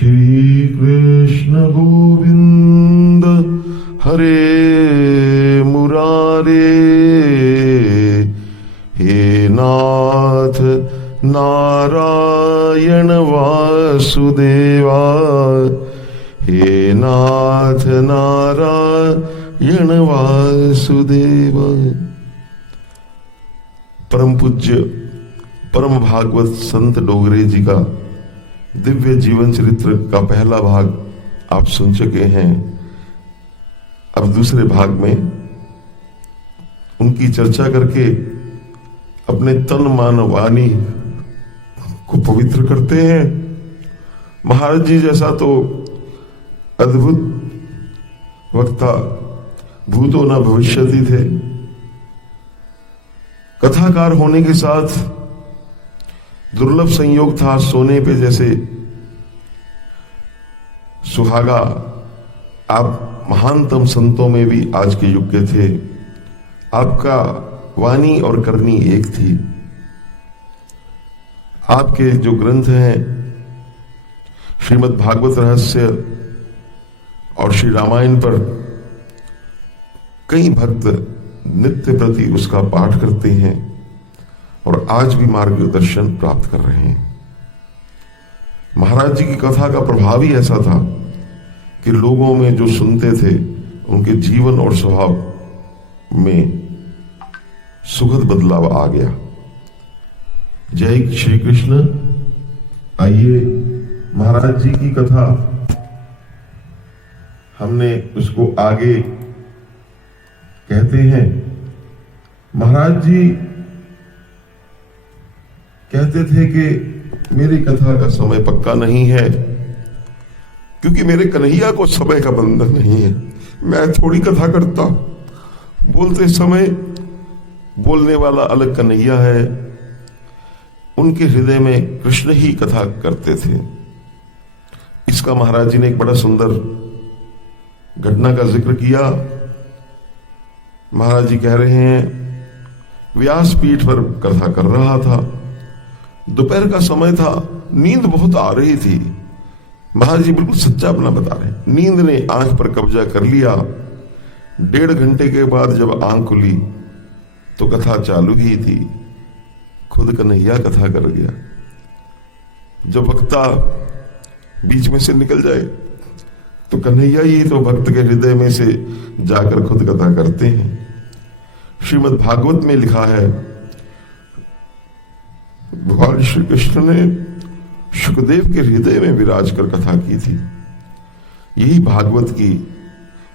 श्री कृष्ण गोविंद हरे मुरारे, हे नाथ नारायण वासुदेवा, हे नाथ नारायण वासुदेवा। परम पूज्य परम भागवत संत डोगरे जी का दिव्य जीवन चरित्र का पहला भाग आप सुन चुके हैं। अब दूसरे भाग में उनकी चर्चा करके अपने तन मन वाणी को पवित्र करते हैं। महाराज जी जैसा तो अद्भुत वक्ता भूतो न भविष्यति थे। कथाकार होने के साथ दुर्लभ संयोग था। सोने पे जैसे सुहागा आप महानतम संतों में भी आज के युग के थे। आपका वाणी और करनी एक थी। आपके जो ग्रंथ हैं श्रीमद् भागवत रहस्य और श्री रामायण पर कई भक्त नित्य प्रति उसका पाठ करते हैं और आज भी मार्गदर्शन प्राप्त कर रहे हैं। महाराज जी की कथा का प्रभाव ही ऐसा था कि लोगों में जो सुनते थे उनके जीवन और स्वभाव में सुखद बदलाव आ गया। जय श्री कृष्ण। आइए महाराज जी की कथा हमने उसको आगे कहते हैं। महाराज जी कहते थे कि मेरी कथा का समय पक्का नहीं है क्योंकि मेरे कन्हैया को समय का बंधन नहीं है। मैं थोड़ी कथा करता, बोलते समय बोलने वाला अलग कन्हैया है। उनके हृदय में कृष्ण ही कथा करते थे। इसका महाराज जी ने एक बड़ा सुंदर घटना का जिक्र किया। महाराज जी कह रहे हैं व्यासपीठ पर कथा कर रहा था। दोपहर का समय था, नींद बहुत आ रही थी। महाराज जी बिल्कुल सच्चा अपना बता रहे हैं। नींद ने आंख पर कब्जा कर लिया। 1.5 घंटे के बाद जब आंख खुली तो कथा चालू ही थी। खुद कन्हैया कथा कर गया। जब वक्ता बीच में से निकल जाए तो कन्हैया ही तो भक्त के हृदय में से जाकर खुद कथा करते हैं। श्रीमद् भागवत में लिखा है भगवान श्री कृष्ण ने शुकदेव के हृदय में विराज कर कथा की थी। यही भागवत की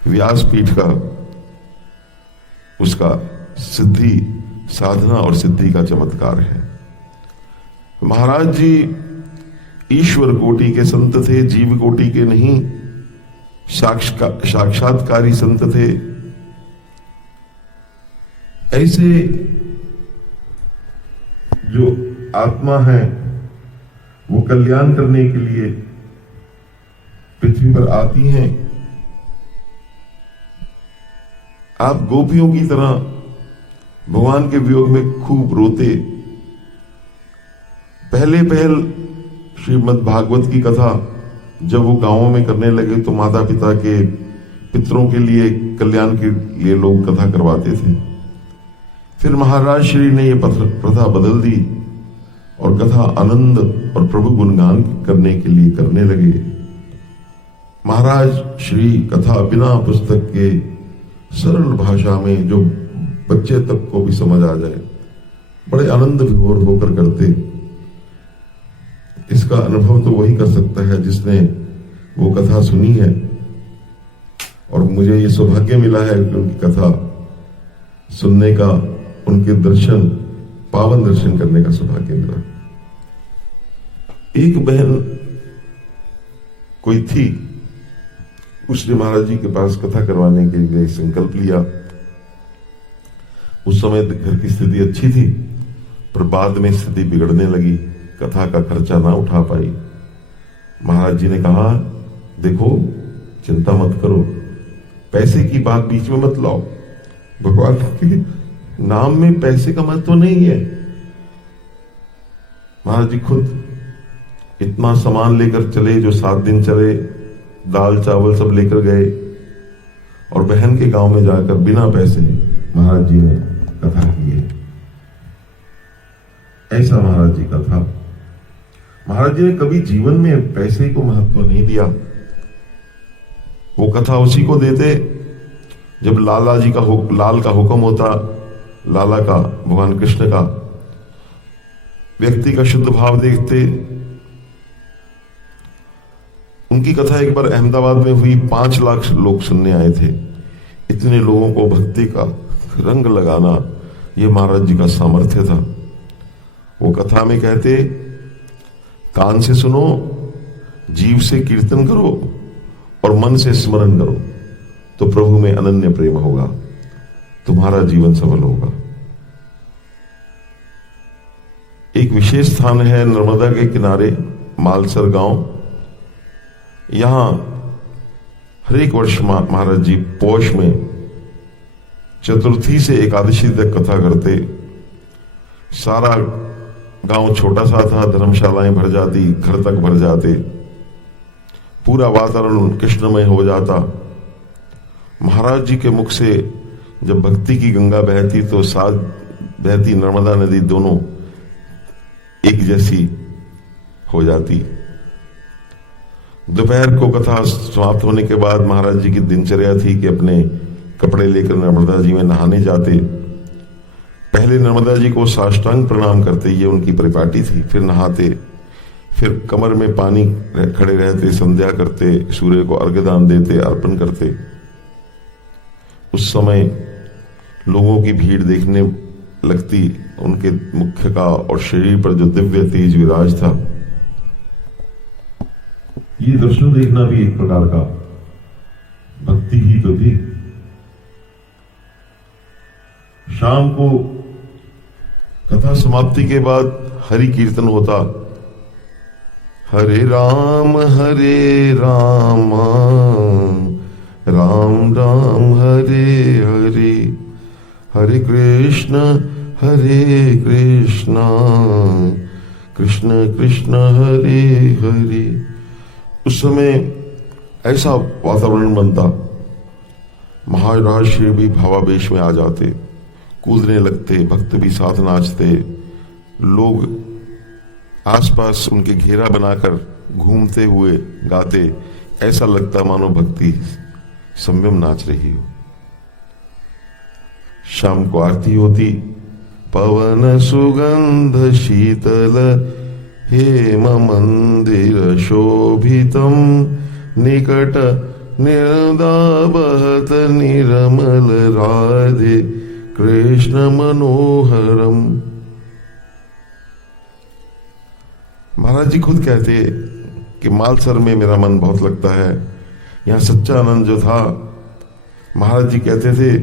व्यासपीठ का उसका सिद्धि साधना और सिद्धि का चमत्कार है। महाराज जी ईश्वर कोटि के संत थे, जीव कोटि के नहीं। साक्षात्कारी संत थे। ऐसे जो आत्मा है वो कल्याण करने के लिए पृथ्वी पर आती हैं। आप गोपियों की तरह भगवान के वियोग में खूब रोते। पहले श्रीमद् भागवत की कथा जब वो गांवों में करने लगे तो माता पिता के पितरों के लिए कल्याण के लिए लोग कथा करवाते थे। फिर महाराज श्री ने यह प्रथा बदल दी और कथा आनंद और प्रभु गुणगान करने के लिए करने लगे। महाराज श्री कथा बिना पुस्तक के सरल भाषा में जो बच्चे तक को भी समझ आ जाए बड़े आनंद विभोर होकर करते। इसका अनुभव तो वही कर सकता है जिसने वो कथा सुनी है। और मुझे ये सौभाग्य मिला है कि उनकी कथा सुनने का, उनके दर्शन, पावन दर्शन करने का सौभाग्य मिला। एक बहन कोई थी, उसने महाराज जी के पास कथा करवाने के लिए संकल्प लिया। उस समय घर की स्थिति अच्छी थी, पर बाद में स्थिति बिगड़ने लगी। कथा का खर्चा ना उठा पाई। महाराज जी ने कहा, देखो चिंता मत करो, पैसे की बात बीच में मत लाओ। भगवान के नाम में पैसे का महत्व नहीं है। महाराज जी खुद इतना सामान लेकर चले, जो 7 दिन चले, दाल चावल सब लेकर गए, और बहन के गांव में जाकर बिना पैसे महाराज जी ने कथा की है। ऐसा महाराज जी का था। महाराज जी ने कभी जीवन में पैसे को महत्व नहीं दिया। वो कथा उसी को देते जब लाल का हुक्म होता, लाला का, भगवान कृष्ण का। व्यक्ति का शुद्ध भाव देखते। उनकी कथा एक बार अहमदाबाद में हुई, 5 लाख लोग सुनने आए थे। इतने लोगों को भक्ति का रंग लगाना, ये महाराज जी का सामर्थ्य था। वो कथा में कहते, कान से सुनो, जीव से कीर्तन करो और मन से स्मरण करो, तो प्रभु में अनन्य प्रेम होगा, तुम्हारा जीवन सफल होगा। एक विशेष स्थान है नर्मदा के किनारे, मालसर गांव। यहां हर एक वर्ष महाराज जी पौष में चतुर्थी से एकादशी तक कथा करते। सारा गांव छोटा सा था, धर्मशालाएं भर जाती, घर तक भर जाते, पूरा वातावरण कृष्णमय हो जाता। महाराज जी के मुख से जब भक्ति की गंगा बहती तो साथ बहती नर्मदा नदी दोनों एक जैसी हो जाती। दोपहर को कथा समाप्त होने के बाद महाराज जी की दिनचर्या थी कि अपने कपड़े लेकर नर्मदा जी में नहाने जाते। पहले नर्मदा जी को साष्टांग प्रणाम करते, ये उनकी परिपाटी थी। फिर नहाते, फिर कमर में पानी खड़े रहते, संध्या करते, सूर्य को अर्घ्यदान देते, अर्पण करते। उस समय लोगों की भीड़ देखने लगती, उनके मुख का और शरीर पर जो दिव्य तेज विराज था, ये दर्शन देखना भी एक प्रकार का भक्ति ही तो थी। शाम को कथा समाप्ति के बाद हरि कीर्तन होता। हरे राम राम राम हरे हरे, हरे कृष्ण कृष्ण कृष्ण हरे हरे। उस समय ऐसा वातावरण बनता, महाराज श्री भी भावावेश में आ जाते, कूदने लगते, भक्त भी साथ नाचते, लोग आसपास उनके घेरा बनाकर घूमते हुए गाते। ऐसा लगता मानो भक्ति संयम नाच रही हो। शाम को आरती होती। पवन सुगंध शीतल हेम मंदिर शोभितम, निकट निर्दाबहत निर्मल राधे कृष्ण मनोहरम। महाराज जी खुद कहते कि मालसर में मेरा मन बहुत लगता है, यहां सच्चा आनंद जो था। महाराज जी कहते थे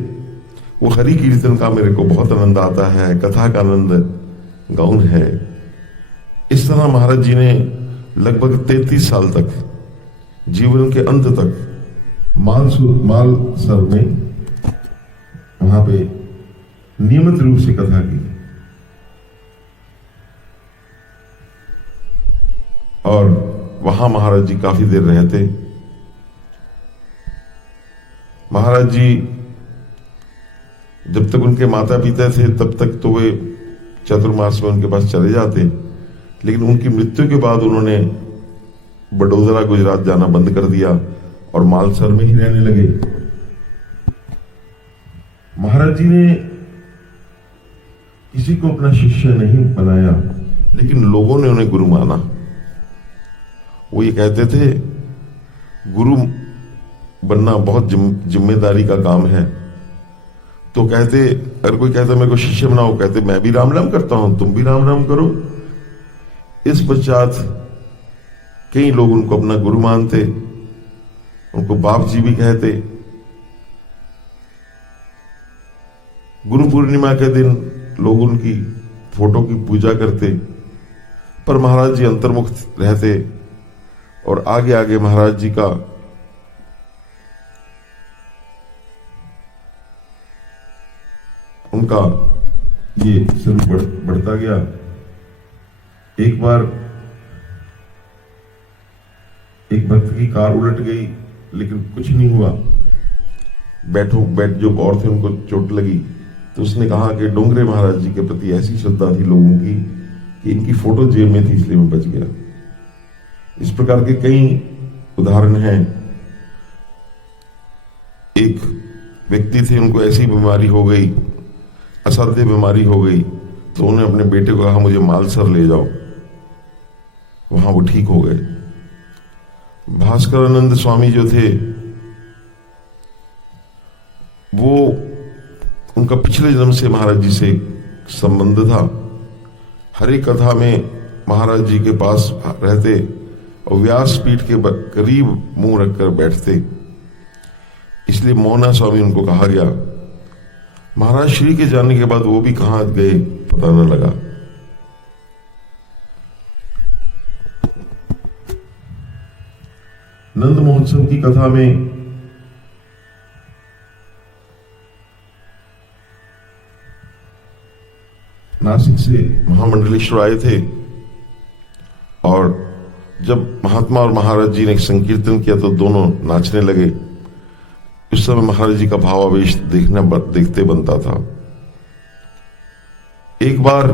वो हरि कीर्तन का मेरे को बहुत आनंद आता है, कथा का आनंद गौण है। इस तरह महाराज जी ने लगभग 33 साल तक, जीवन के अंत तक मालसर में वहां पे नियमित रूप से कथा की। और वहां महाराज जी काफी देर रहते। महाराज जी जब तक उनके माता पिता थे तब तक तो वे चतुर्मास में उनके पास चले जाते, लेकिन उनकी मृत्यु के बाद उन्होंने बड़ोदरा गुजरात जाना बंद कर दिया और मालसर में ही रहने लगे। महाराज जी ने किसी को अपना शिष्य नहीं बनाया, लेकिन लोगों ने उन्हें गुरु माना। वो ये कहते थे गुरु बनना बहुत जिम्मेदारी का काम है। तो कहते, अगर कोई कहता मेरे को शिष्य बनाओ, कहते मैं भी राम राम करता हूं, तुम भी राम राम करो। इस पश्चात कई लोग उनको अपना गुरु मानते, उनको बाप जी भी कहते। गुरु पूर्णिमा के दिन लोग उनकी फोटो की पूजा करते, पर महाराज जी अंतर्मुख रहते और आगे आगे महाराज जी का उनका ये स्वरूप बढ़ता गया। एक बार एक भक्त की कार उलट गई, लेकिन कुछ नहीं हुआ। बैठ जो और थे उनको चोट लगी, तो उसने कहा कि डोंगरे महाराज जी के प्रति ऐसी श्रद्धा थी लोगों की कि इनकी फोटो जेब में थी, इसलिए मैं बच गया। इस प्रकार के कई उदाहरण हैं। एक व्यक्ति थे, उनको ऐसी बीमारी हो गई, असाध्य बीमारी हो गई, तो उन्होंने अपने बेटे को कहा मुझे मालसर ले जाओ, वहां वो ठीक हो गए। भास्करानंद स्वामी जो थे, वो उनका पिछले जन्म से महाराज जी से संबंध था। हर एक कथा में महाराज जी के पास रहते और व्यास पीठ के करीब मुंह रखकर बैठते, इसलिए मोहना स्वामी उनको कहा गया। महाराज श्री के जाने के बाद वो भी कहां गए पता न लगा। नंद महोत्सव की कथा में नासिक से महामंडलेश्वर आए थे, और जब महात्मा और महाराज जी ने संकीर्तन किया तो दोनों नाचने लगे। उस समय महाराज जी का भावावेश देखते बनता था। एक बार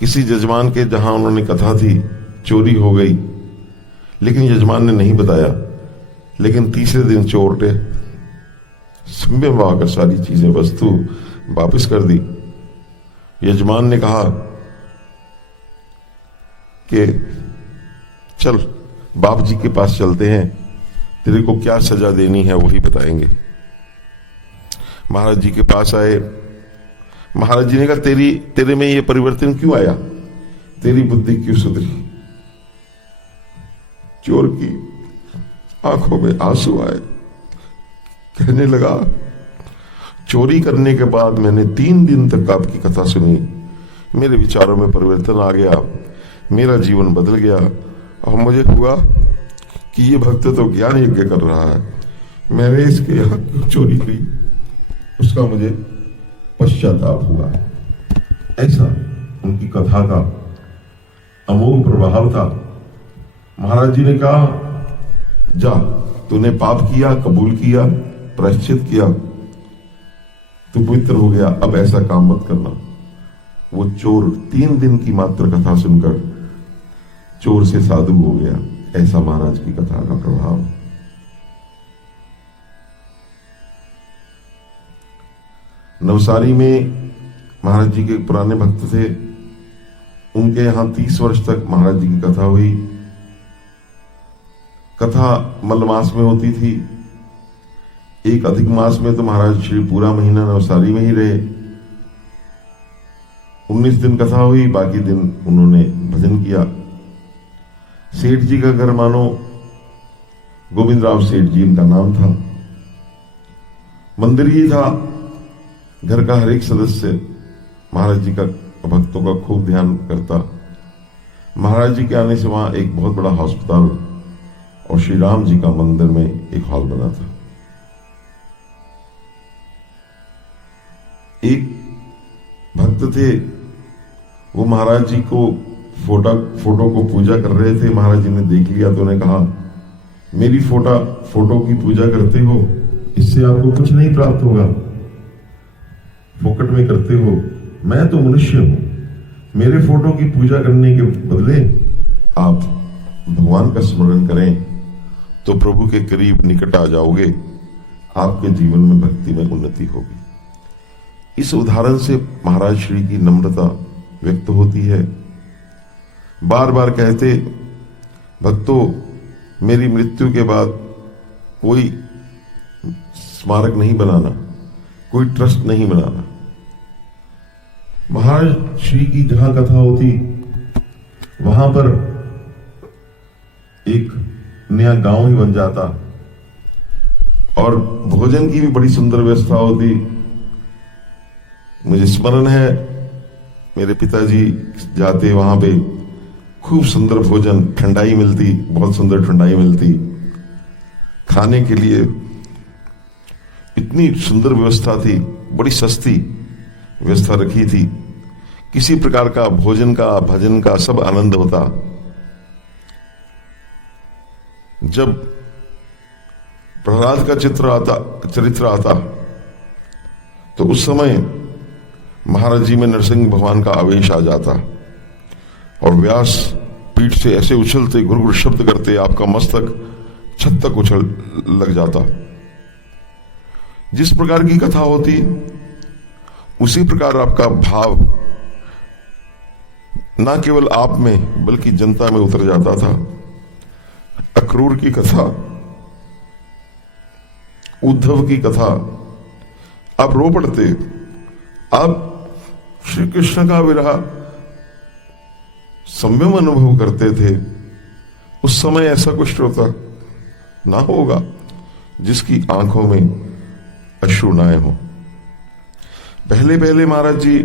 किसी यजमान के जहां उन्होंने कथा थी, चोरी हो गई, लेकिन यजमान ने नहीं बताया। लेकिन तीसरे दिन चोर ने सम्यम आकर सारी चीजें, वस्तु वापस कर दी। यजमान ने कहा कि चल बाप जी के पास चलते हैं, तेरे को क्या सजा देनी है वही बताएंगे। महाराज जी के पास आए। महाराज जी ने कहा तेरे में ये परिवर्तन क्यों आया, तेरी बुद्धि क्यों सुधरी? चोर की आंखों में आंसू आए, कहने लगा चोरी करने के बाद मैंने 3 दिन तक आपकी कथा सुनी, मेरे विचारों में परिवर्तन आ गया, मेरा जीवन बदल गया, और मुझे हुआ कि ये भक्त तो ज्ञान यज्ञ कर रहा है, मैंने इसके यहाँ क्यों चोरी की, उसका मुझे पश्चाताप हुआ। ऐसा उनकी कथा का अमोघ प्रभाव था। महाराज जी ने कहा जा, तूने पाप किया, कबूल किया, प्रायश्चित किया, तू पवित्र हो गया, अब ऐसा काम मत करना। वो चोर 3 दिन की मात्र कथा सुनकर चोर से साधु हो गया। ऐसा महाराज की कथा का प्रभाव। नवसारी में महाराज जी के पुराने भक्त थे, उनके यहां 30 वर्ष तक महाराज जी की कथा हुई। कथा मलमास में होती थी, एक अधिक मास में तो महाराज श्री पूरा महीना नवसारी में ही रहे। 19 दिन कथा हुई, बाकी दिन उन्होंने भजन किया। सेठ जी का घर मानो गोविंद राव सेठ जी इनका नाम था। मंदिर ही था, घर का हर एक सदस्य महाराज जी का भक्तों का खूब ध्यान करता। महाराज जी के आने से वहां एक बहुत बड़ा अस्पताल और श्री राम जी का मंदिर में एक हॉल बना था। एक भक्त थे, वो महाराज जी को फोटो को पूजा कर रहे थे। महाराज जी ने देख लिया तो उन्हें कहा, मेरी फोटो की पूजा करते हो, इससे आपको कुछ नहीं प्राप्त होगा, फोकट में करते हो। मैं तो मनुष्य हूं, मेरे फोटो की पूजा करने के बदले आप भगवान का स्मरण करें तो प्रभु के करीब निकट आ जाओगे, आपके जीवन में भक्ति में उन्नति होगी। इस उदाहरण से महाराज श्री की नम्रता व्यक्त होती है। बार बार कहते, भक्तों मेरी मृत्यु के बाद कोई स्मारक नहीं बनाना, कोई ट्रस्ट नहीं बनाना। महाराज श्री की जहां कथा होती वहां पर एक नया गांव ही बन जाता और भोजन की भी बड़ी सुंदर व्यवस्था होती। मुझे स्मरण है मेरे पिताजी जाते वहां पे, खूब सुंदर भोजन, ठंडाई मिलती, बहुत सुंदर ठंडाई मिलती। खाने के लिए इतनी सुंदर व्यवस्था थी, बड़ी सस्ती व्यवस्था रखी थी। किसी प्रकार का भोजन का, भजन का सब आनंद होता। जब प्रहलाद का चरित्र आता तो उस समय महाराज जी में नरसिंह भगवान का आवेश आ जाता और व्यास पीठ से ऐसे उछलते, गुरगुर शब्द करते, आपका मस्तक छत तक उछल लग जाता। जिस प्रकार की कथा होती उसी प्रकार आपका भाव ना केवल आप में बल्कि जनता में उतर जाता था। अक्रूर की कथा, उद्धव की कथा, आप रो पड़ते। आप श्री कृष्ण का विरह संयम अनुभव करते थे। उस समय ऐसा कुछ होता ना होगा जिसकी आंखों में अश्रु न आए हो। पहले पहले महाराज जी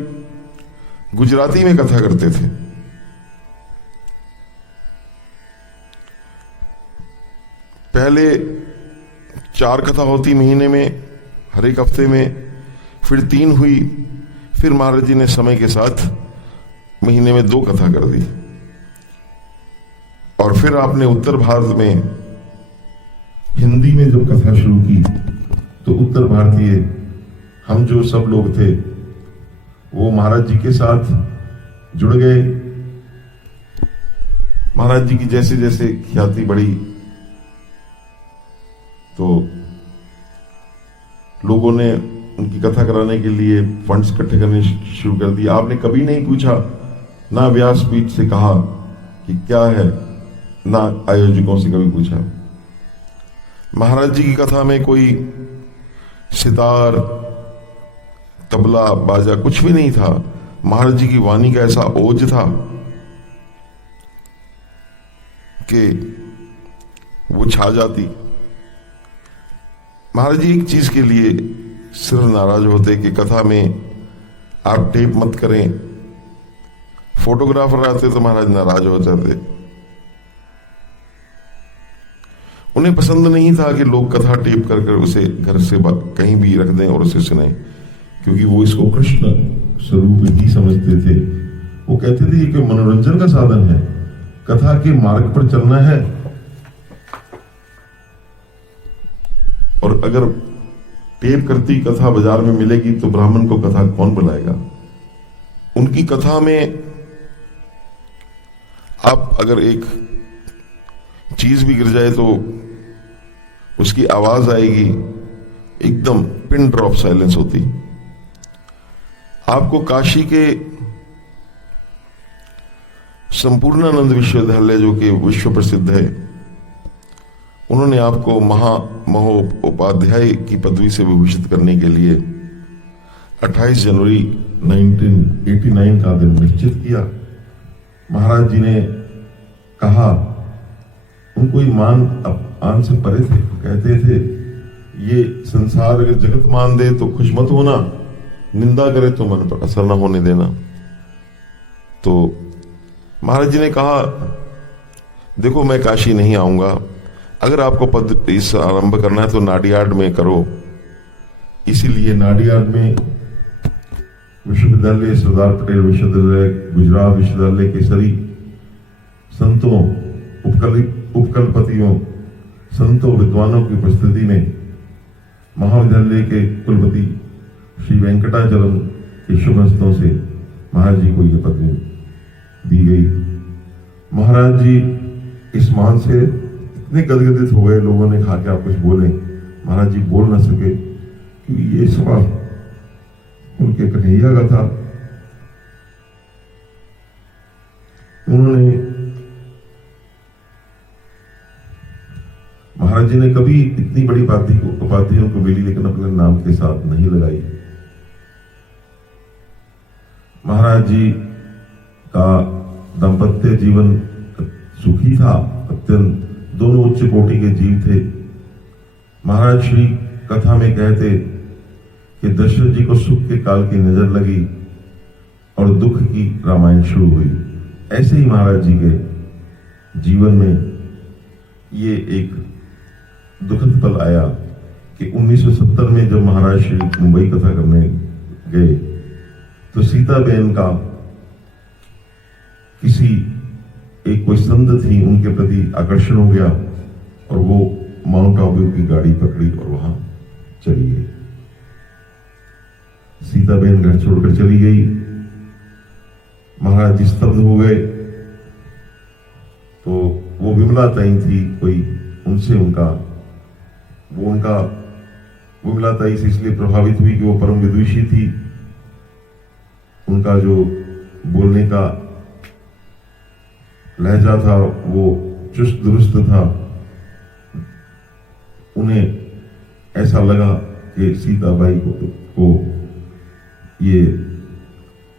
गुजराती में कथा करते थे। पहले 4 कथा होती महीने में, हर एक हफ्ते में, फिर 3 हुई, फिर महाराज जी ने समय के साथ महीने में 2 कथा कर दी। और फिर आपने उत्तर भारत में हिंदी में जब कथा शुरू की तो उत्तर भारतीय हम जो सब लोग थे वो महाराज जी के साथ जुड़ गए। महाराज जी की जैसे जैसे ख्याति बढ़ी तो लोगों ने उनकी कथा कराने के लिए फंड्स इकट्ठे करने शुरू कर दिए। आपने कभी नहीं पूछा, ना व्यासपीठ से कहा कि क्या है, ना आयोजकों से कभी पूछा। महाराज जी की कथा में कोई सितार, तबला, बाजा कुछ भी नहीं था। महाराज जी की वाणी का ऐसा ओज था कि वो छा जाती। महाराज जी एक चीज के लिए सिर्फ नाराज होते कि कथा में आप टेप मत करें। फोटोग्राफर आते तो महाराज नाराज हो जाते। उन्हें पसंद नहीं था कि लोग कथा टेप कर कर उसे घर से कहीं भी रख दें और उसे सुने, क्योंकि वो इसको कृष्ण स्वरूप ही समझते थे। वो कहते थे कि मनोरंजन का साधन है, कथा के मार्ग पर चलना है। और अगर टेप करती कथा बाजार में मिलेगी तो ब्राह्मण को कथा कौन बुलाएगा। उनकी कथा में आप अगर एक चीज भी गिर जाए तो उसकी आवाज आएगी, एकदम पिन ड्रॉप साइलेंस होती। आपको काशी के संपूर्णानंद विश्वविद्यालय जो कि विश्व प्रसिद्ध है, उन्होंने आपको महोपाध्याय की पदवी से विभूषित करने के लिए 28 जनवरी 1989 का दिन निश्चित किया। महाराज जी ने कहा, उनको ये मान आन से परे थे, कहते थे ये संसार अगर जगत मान दे तो खुश मत होना, निंदा करे तो मन पर असर न होने देना। तो महाराज जी ने कहा, देखो मैं काशी नहीं आऊंगा, अगर आपको पद इस आरंभ करना है तो नाडियाड में करो। इसीलिए नाडियाड में विश्वविद्यालय, सरदार पटेल विश्वविद्यालय, गुजरात विश्वविद्यालय के सभी संतों, उपकलपतियों, संतों, विद्वानों की उपस्थिति में महाविद्यालय के कुलपति श्री वेंकटाचलम के शुभ हस्तों से महाराज जी को यह पदवी दी गई। महाराज जी इस मान से इतने गदगदित हो गए, लोगों ने कहा कि आप कुछ बोले। महाराज जी बोल ना सके क्योंकि ये सवाल उनके कन्हैया का था। उन्होंने, महाराज जी ने कभी इतनी बड़ी उपाधियों को मिली लेकिन अपने नाम के साथ नहीं लगाई। महाराज जी का दाम्पत्य जीवन सुखी था, अत्यंत, दोनों उच्च कोटि के जीव थे। महाराज श्री कथा में कहते कि दशरथ जी को सुख के काल की नजर लगी और दुख की रामायण शुरू हुई। ऐसे ही महाराज जी के जीवन में ये एक दुखद पल आया कि 1970 में जब महाराज श्री मुंबई कथा करने गए तो सीता बहन का किसी एक कोई संत थी, उनके प्रति आकर्षण हो गया और वो माउंट आबू की गाड़ी पकड़ी और वहां चली गई। सीता बहन घर छोड़कर चली गई। महाराज जी स्तब्ध हो गए। तो वो विमला ताई थी, कोई उनसे विमला ताई से इसलिए प्रभावित हुई कि वो परम विदुषी थी। उनका जो बोलने का लहजा था वो चुस्त दुरुस्त था। उन्हें ऐसा लगा कि सीताबाई को ये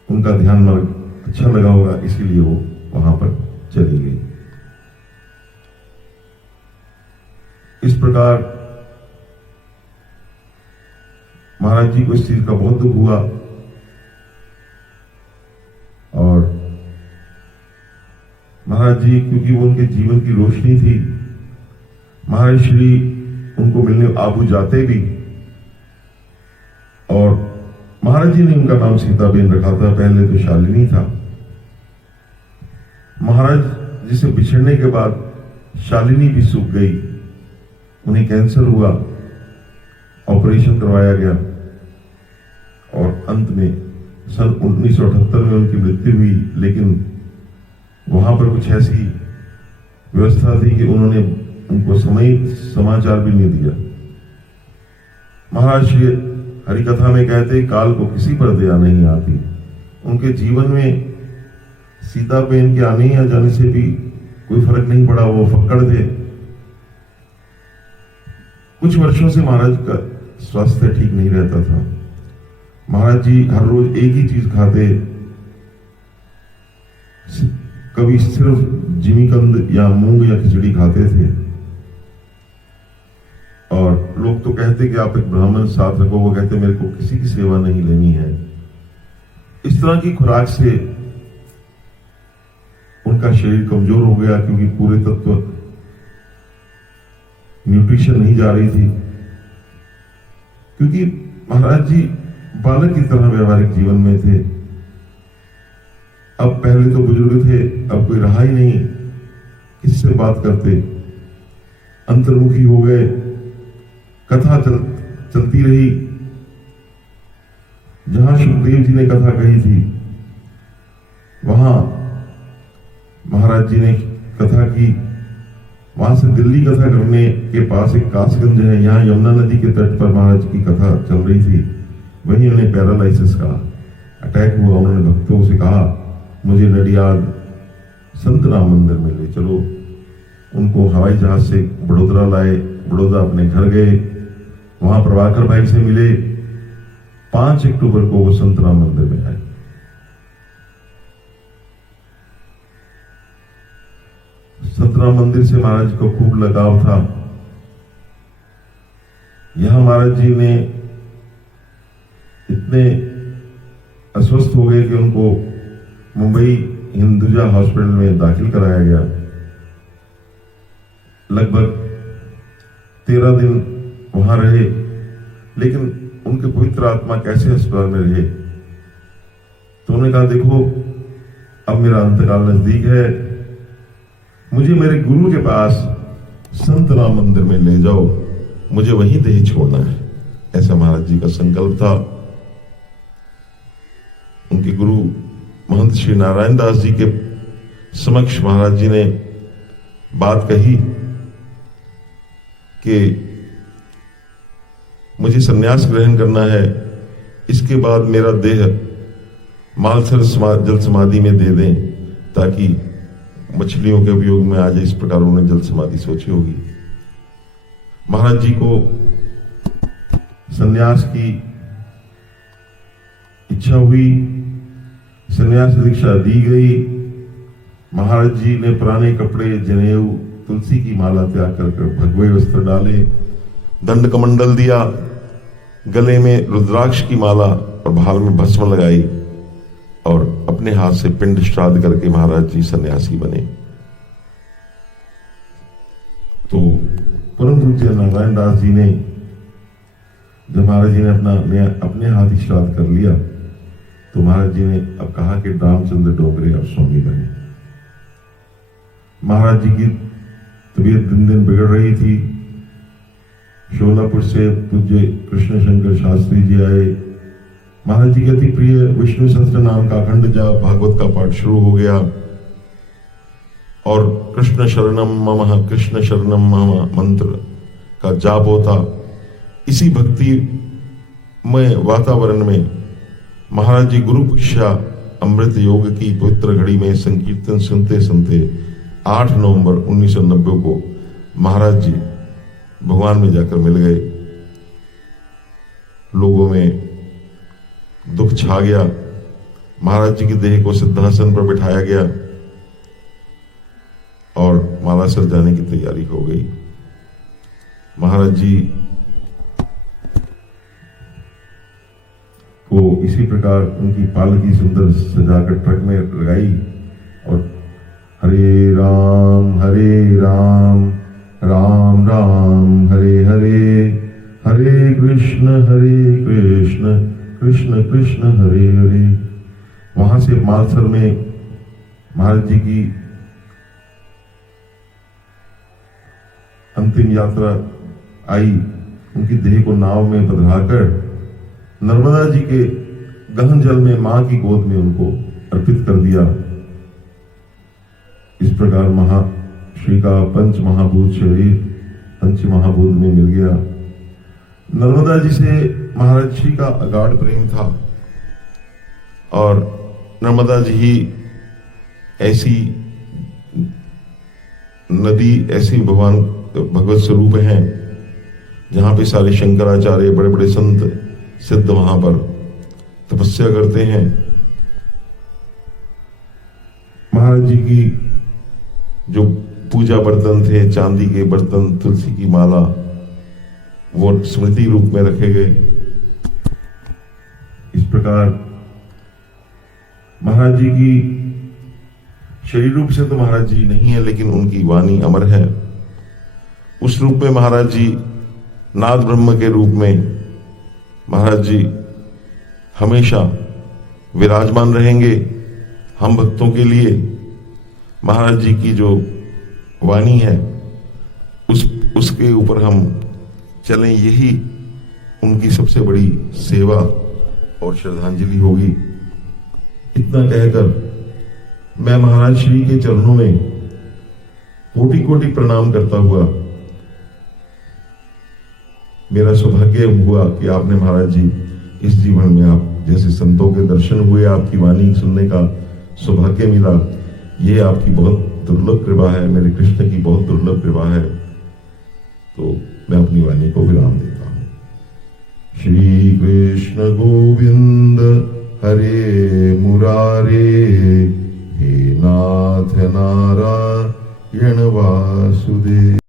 उनका ध्यान मार्ग अच्छा लगा होगा, इसीलिए वो वहां पर चली गई। इस प्रकार महाराज जी को इस चीज का बहुत दुख हुआ और महाराज जी, क्योंकि वो उनके जीवन की रोशनी थी, महाराज श्री उनको मिलने आबू जाते भी। और महाराज जी ने उनका नाम सीताबेन रखा था, पहले तो शालिनी था। महाराज जी से बिछड़ने के बाद शालिनी भी सूख गई, उन्हें कैंसर हुआ, ऑपरेशन करवाया गया और अंत में सन 1978 में उनकी मृत्यु हुई। लेकिन वहां पर कुछ ऐसी व्यवस्था थी कि उन्होंने उनको समाचार भी नहीं दिया। महाराज श्री हरिकथा में कहते, काल को किसी पर दया नहीं आती। उनके जीवन में सीता बहन के आने या जाने से भी कोई फर्क नहीं पड़ा, वो फक्कड़ थे। कुछ वर्षों से महाराज का स्वास्थ्य ठीक नहीं रहता था। महाराज जी हर रोज एक ही चीज खाते, कभी सिर्फ जिमीकंद या मूंग या खिचड़ी खाते थे। और लोग तो कहते कि आप एक ब्राह्मण साथ रखो, वो कहते मेरे को किसी की सेवा नहीं लेनी है। इस तरह की खुराक से उनका शरीर कमजोर हो गया, क्योंकि पूरे तत्व न्यूट्रिशन नहीं जा रही थी। क्योंकि महाराज जी बालक की तरह व्यवहारिक जीवन में थे। अब पहले तो बुजुर्ग थे, अब कोई रहा ही नहीं, किससे बात करते, अंतर्मुखी हो गए। कथा चलती रही। जहां सुखदेव जी ने कथा कही थी वहां महाराज जी ने कथा की। वहां से दिल्ली कथा करने के पास एक कासगंज है, यहाँ यमुना नदी के तट पर महाराज की कथा चल रही थी। वहीं उन्हें पैरालाइसिस का अटैक हुआ। उन्होंने भक्तों से कहा, मुझे नडियाद संत राम मंदिर में ले चलो। उनको हवाई जहाज से बड़ोदरा लाए। बड़ौदा अपने घर गए, वहां प्रभाकर भाई से मिले। 5 अक्टूबर को वो संत राम मंदिर में आए। संत राम मंदिर से महाराज को खूब लगाव था। यहां महाराज जी ने इतने अस्वस्थ हो गए कि उनको मुंबई हिंदुजा हॉस्पिटल में दाखिल कराया गया। लगभग 13 दिन वहां रहे, लेकिन उनके पवित्र आत्मा कैसे अस्पताल में रहे। तो उन्होंने कहा, देखो अब मेरा अंतकाल नजदीक है, मुझे मेरे गुरु के पास संत राम मंदिर में ले जाओ, मुझे वहीं देह छोड़ना है। ऐसा महाराज जी का संकल्प था। उनके गुरु महंत श्री नारायण दास जी के समक्ष महाराज जी ने बात कही कि मुझे संन्यास ग्रहण करना है, इसके बाद मेरा देह मालसर जल समाधि में दे दें ताकि मछलियों के उपयोग में आ जाए। इस प्रकार उन्होंने जल समाधि सोची होगी। महाराज जी को संन्यास की इच्छा हुई, संन्यास दीक्षा दी गई। महाराज जी ने पुराने कपड़े, जनेऊ, तुलसी की माला त्याग कर भगवे वस्त्र डाले, दंड कमंडल दिया, गले में रुद्राक्ष की माला और भाल में भस्म लगाई और अपने हाथ से पिंड श्राद्ध करके महाराज जी सन्यासी बने। तो परम पूज्य नारायण दास जी ने जब महाराज जी ने अपने हाथ ही श्राद्ध कर लिया, तो महाराज जी ने अब कहा कि रामचंद्र डोगरे अब स्वामी बने। महाराज जी की तबीयत दिन दिन बिगड़ रही थी। शोलापुर से पूज्य कृष्ण शंकर शास्त्री जी आए। महाराज जी के अति प्रिय विष्णु सहस्त्र नाम का अखंड जाप भागवत का पाठ शुरू हो गया और कृष्ण शरणम मम मंत्र का जाप होता। इसी भक्ति में वातावरण में महाराज जी गुरु पुष्या अमृत योग की पवित्र घड़ी में संकीर्तन सुनते सुनते 8 नवंबर 1990 को महाराज जी भगवान में जाकर मिल गए। लोगों में दुख छा गया। महाराज जी की देह को सिद्धासन पर बिठाया गया और मालासर जाने की तैयारी हो गई। महाराज जी को इसी प्रकार उनकी पालकी सुंदर सजाकर ट्रक में लगाई और हरे राम राम राम हरे हरे, हरे कृष्ण कृष्ण कृष्ण हरे हरे। वहां से मालसर में महाराज जी की अंतिम यात्रा आई। उनकी देह को नाव में बदलाकर नर्मदा जी के गहन जल में मां की गोद में उनको अर्पित कर दिया। इस प्रकार श्री का पंच महाभूत शरीर पंच महाभूत में मिल गया। नर्मदा जी से महाराज श्री का अगाध प्रेम था और नर्मदा जी ही ऐसी नदी, ऐसी भगवत स्वरूप हैं जहां पे सारे शंकराचार्य बड़े बड़े संत सिद्ध वहां पर तपस्या करते हैं। महाराज जी की जो पूजा बर्तन थे, चांदी के बर्तन, तुलसी की माला, वो स्मृति रूप में रखे गए। इस प्रकार महाराज जी की शरीर रूप से तो महाराज जी नहीं है, लेकिन उनकी वाणी अमर है। उस रूप में महाराज जी नाद ब्रह्म के रूप में महाराज जी हमेशा विराजमान रहेंगे हम भक्तों के लिए। महाराज जी की जो वाणी है उसके ऊपर हम चलें, यही उनकी सबसे बड़ी सेवा और श्रद्धांजलि होगी। इतना कहकर मैं महाराज श्री के चरणों में कोटि कोटि प्रणाम करता हुआ, मेरा सौभाग्य हुआ कि आपने महाराज जी इस जीवन में आप जैसे संतों के दर्शन हुए, आपकी वाणी सुनने का सौभाग्य मिला। ये आपकी बहुत दुर्लभ कृपा है, मेरे कृष्ण की बहुत दुर्लभ कृपा है। तो मैं अपनी वाणी को विराम देता हूं। श्री कृष्ण गोविंद हरे मुरारे, हे नाथ नारायण वासुदेव।